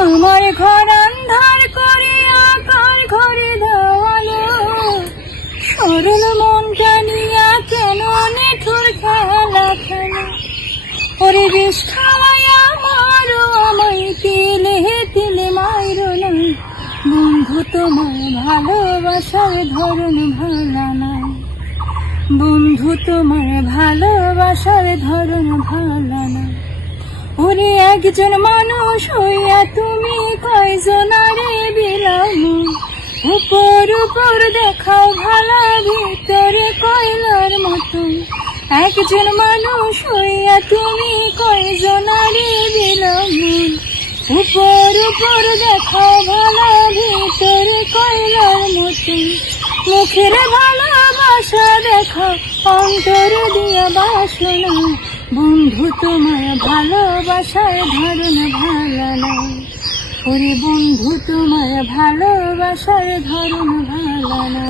আমার ঘর আন্ধার করে আকার ঘরে দেওয়ালো, সরল মনটা নিয়া কেন নিঠুর খেলা খেলো। ওরে বিষ খাওয়াইয়া মারো আমায়, তিলে তিলে মাইরো না। বন্ধু তোমার ভালোবাসার ধরন ভালো না, বন্ধু তোমার ভালোবাসার ধরন ভালো না। ওরে একজন মানুষ হইয়া তুমি কয়জনারে বিলাম, উপর উপর দেখাও ভালো ভিতরে কয়লার মতো। একজন মানুষ হইয়া তুমি কয়জনারে বিলাম, উপর উপর দেখাও ভালো ভিতরে কয়লার মতো। মুখের ভালোবাসা দেখাও অন্তর দিয়া বাসনা, বন্ধু তোমার ভালোবাসার ধরন ভালো না। ওরে বন্ধু তোমার ভালোবাসার ধরন ভালো না।